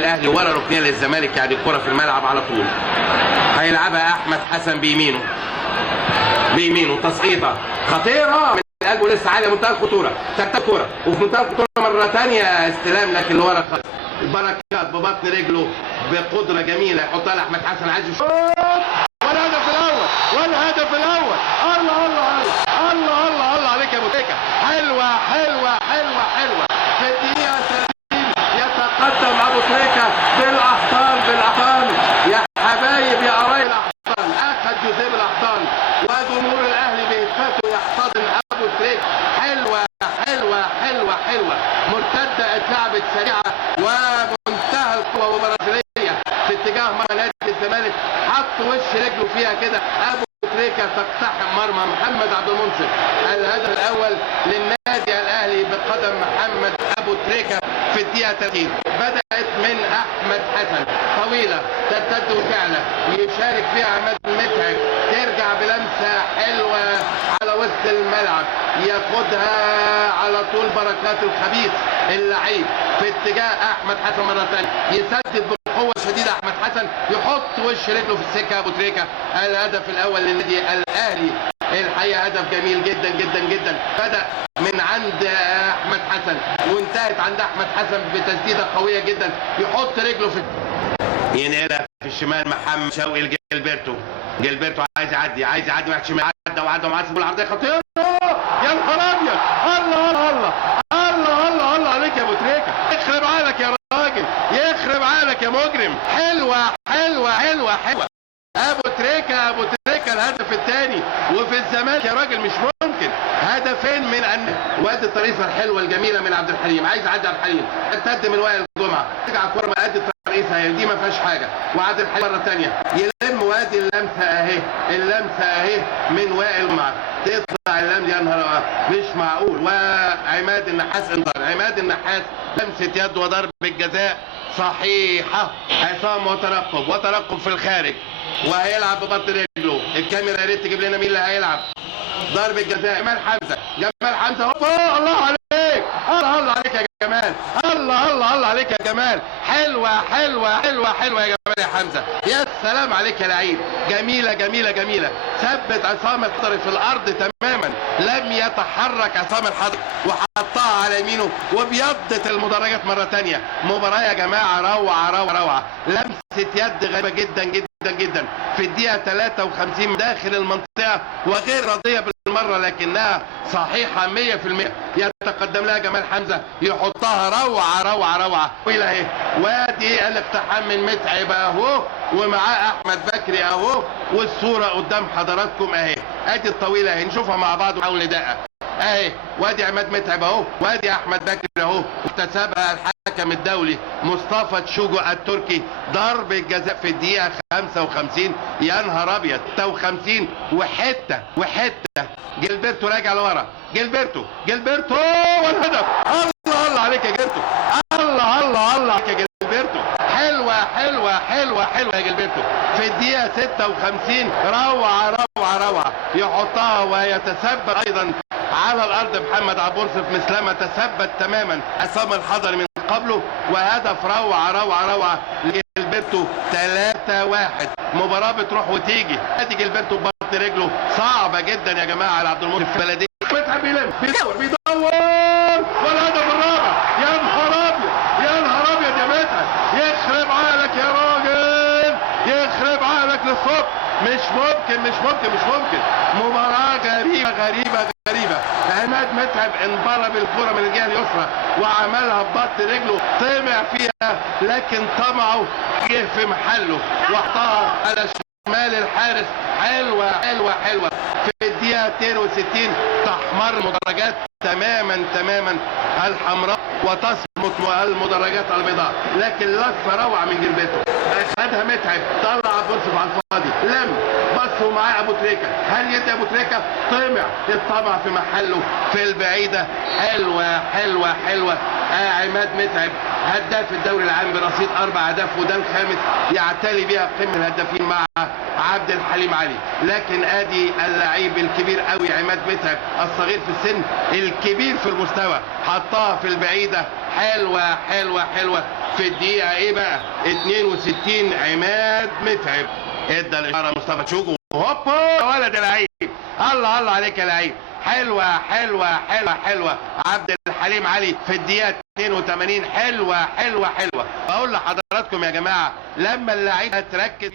الاهلي ولا ركنيه للزمالك، يعني الكره في الملعب على طول. هيلعبها احمد حسن بيمينه تسقيطه خطيره من قلبه لسه عاليه، منتهى الخطوره، تكتك كوره وفي منتهى الخطوره مره ثانيه استلام لكن ورا خالص. بركات ببطن رجله بقدره جميله يحطها لاحمد حسن، عايز يشوط والهدف الاول والهدف الاول. الله الله الله الله الله الله عليك يا ابو تريكه. حلوه حلوه حلوه حلوه. في الدقيقه 30 يتقدم ابو تريكه بالاحضان يا حبايب يا قرايب الاحضان. اخذ جوزيه بالاحضان وجمهور الاهلي بيتفتوا يحتضن ابو تريكه. حلوه حلوه حلوه حلوه. مرتده اتلعبت سريعه ومنتهى القوه وبرازيليه في اتجاه مرمى نادي الزمالك، حط وش رجله فيها كده. ابو تريكه تقتحم مرمى محمد عبد المنصف. الهدف الاول للنادي الاهلي بقدم محمد ابو تريكه في الدقيقه 30. بدات من احمد حسن طويله ترتد وتعلى يشارك فيها عماد متعب، ترجع بلمسه حلوه على وسط الملعب ياخدها على طول بركات الخبيث اللعيب في اتجاه احمد حسن مره ثانيه، يسدد بقوه شديده احمد حسن، يحط وش رجله في السكه ابو تريكه. الهدف الاول للنادي الاهلي. الحقيقه هدف جميل جدا جدا جدا. بدا من عند احمد حسن وانتهت عند احمد حسن بتسديده قويه جدا، يحط رجله في ينقلها في الشمال محمد شوقي جilberto عايز يعدي واحد شمال، عدى ومعاه العرضيه خطيره. يا نهار ابيض. الله الله الله الله الله الله عليك يا ابو تريكه. يخرب عقلك يا راجل، يخرب عقلك يا مجرم. حلوه حلوه حلوه حلوه. ابو تريكه الهدف الثاني وفي الزمالك يا راجل مش ممكن. هدفين من وادي الطريقه الحلوه الجميله من عبد الحليم، عايز يعدي عبد الحليم، ارتد من وائل الجمعه، رجع الكوره مقاد الطريقه دي ما فيهاش حاجه، وعبد الحليم مره ثانيه يلم وادي اللمسه اهي من وائل الجمعه، تطلع اللمسه يا نهار مش معقول. وعماد النحاس عماد النحاس لمسه يد وضرب الجزاء صحيحه. عصام وترقب في الخارج وهيلعب ببطن رجله. الكاميرا يا ريت تجيب لنا مين اللي هيلعب. ضرب الجزاء جمال حمزه هوبا. الله عليك الله عليك يا جمال. الله عليك يا جمال. حلوه حلوه حلوه حلوه يا جمال يا حمزه. يا سلام عليك يا لعيب. جميله جميله جميله. ثبت عصام الحضري في الارض تماما، لم يتحرك عصام الحضري وحطها على يمينه وبيضت المدرجات مره ثانيه. مباراه يا جماعه روعه. لمسه يد غريبه جدا جدا جدا في الدقيقه 53 داخل المنطقه وغير راضيه بالمره لكنها صحيحه 100%. يتقدم لها جمال حمزه يحطها روعه والى اهي. وادي الاقتحام من متعب اهو ومعاه احمد بكري اهو، والصوره قدام حضراتكم اهي. ادي الطويله اهي نشوفها مع بعض ونحاول ندقق اهي. وادي عماد متعب اهو، وادي احمد بكري اهو. اكتسبها الحكم الدولي مصطفى تشوجو التركي. ضرب الجزاء في الدقيقه 55. يا نهار ابيض 56 وحته جilberto راجع لورا. جilberto والهدف. الله عليك يا جilberto. الله عليك يا جilberto. حلوه يا جilberto. في الدقيقه 56 روعه يحطها ويتثبت ايضا على الارض محمد عبد المنصف مثلما تثبت تماما عصام الحضري من قبله. وهدف روعه لجilberto 3-1. مباراه بتروح وتيجي. ادي جilberto ببطن رجله صعبه جدا يا جماعه على عبد المنصف في البلديه. متعب بيدور والهدف الرابع. يا نهار ابيض يا متعب. يخرب عقلك يا راجل، يخرب عقلك للصبح. مش ممكن. مباراه غريبه. عماد متعب انضرب الكره من الجهه اليسرى وعملها ببطن رجله، طمع فيها لكن طمعه جه في محله وحطها على شمال الحارس. حلوه. في الدقيقه 62 تحمر المدرجات تماما الحمراء وتصمت المدرجات البيضاء، لكن لفه روعه من جilberto. خدها متعب، طلع عبد المنصف على الفاضي، لم بص ومعاه ابو تريكه. هل يدي ابو تريكه؟ طمع الطمع في محله في البعيده. حلوه. عماد متعب هداف الدوري العام برصيد 4 اهداف، وده الخامس يعتلي بها قمه الهدافين مع عبد الحليم علي. لكن ادي اللعيب الكبير قوي عماد متعب الصغير في السن الكبير في المستوى، حطها في البعيده. حلوه في الدقيقه ايه بقى 62 عماد متعب ادى الاشاره مصطفى تشوجو، هوبا يا ولد يا لعيب، الله الله عليك يا لعيب، حلوه حلوه حلوه حلوه. عبد الحليم علي في الدقيقه 82 حلوه حلوه حلوه. بقول لحضراتكم يا جماعه لما اللعيبه تركز